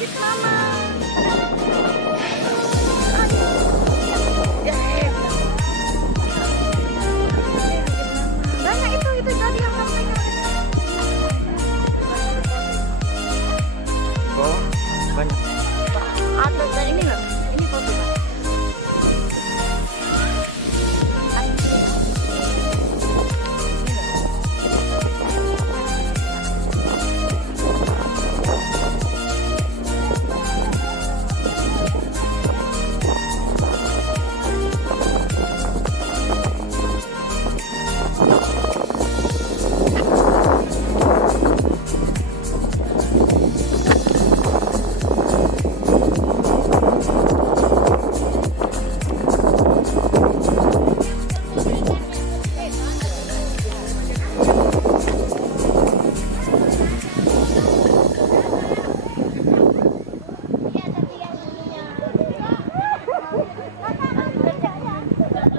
Banyak itu tadi yang sampai. Oh, banyak. Ada dari ini loh. Ini foto.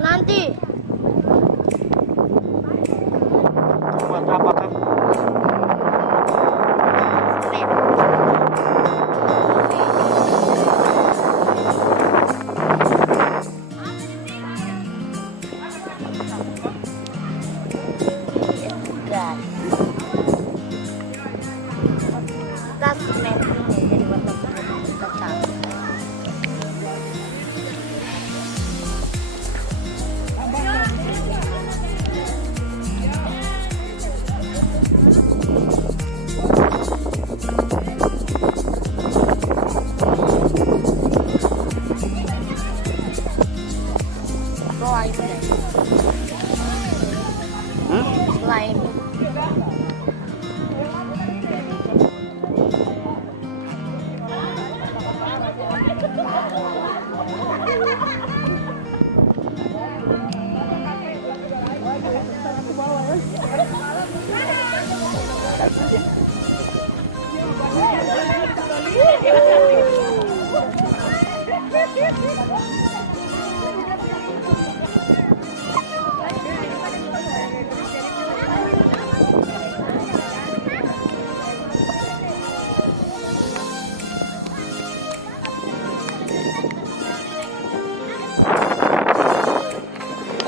Nanti Buat apa kan? tas menit jadi warna tetap. Lain.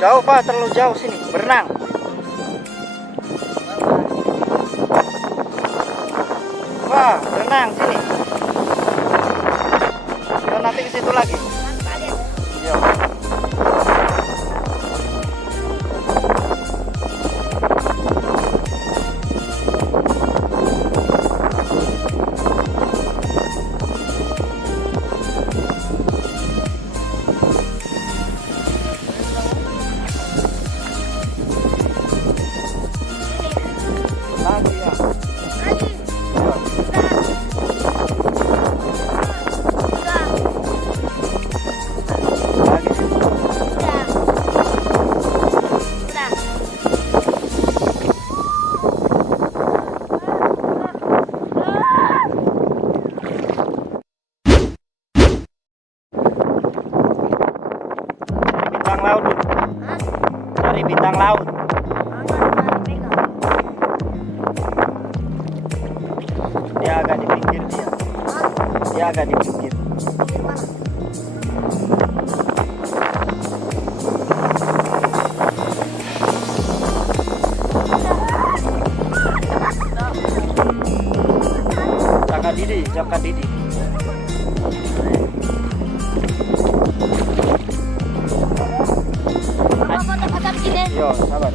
Jauh Pak, terlalu jauh sini, berenang. Wah, berenang sini. Yo, nanti ke situ lagi. Yo. Lagi ya. Bintang laut. Cari bintang laut. Dia agak di pinggir dia. Dia agak di pinggir. Jaka Didi. Yo, sabar.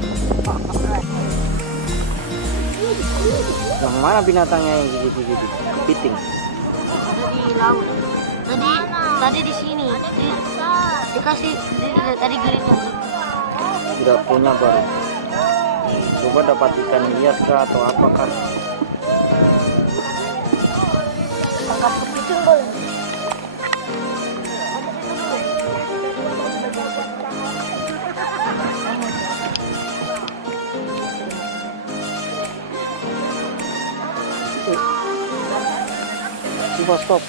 Yang mana binatangnya yang gigit-gigit? Piting. Di laut. Tadi di sini. Dikasih tadi gilitnya. Tidak punya baru. Coba dapat ikan hias kah atau apa kan? Tangkap kepiting boleh. Coba stop.